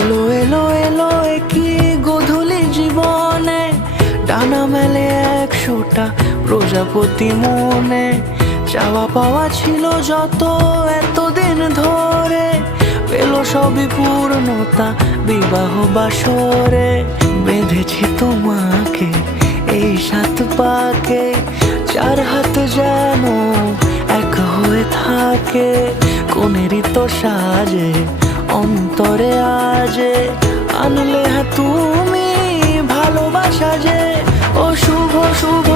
এলো এলো এলো কি গোধূলি জীবনে, ডানা মেলে 100টা প্রজাপতি মনে। চাওয়া পাওয়া ছিল যত এতদিন ধরে, পেল সবই পূর্ণতা বিবাহ বাসরে। বেঁধেছি তোমাকে এই 7 পাকে, 4 হাত যেন এক হয়ে থাকে। কোনেরই তো সাজে অন্তরে আজে, আনলে হ্যাঁ তুমি ভালোবাসা যে। ও শুভ শুভ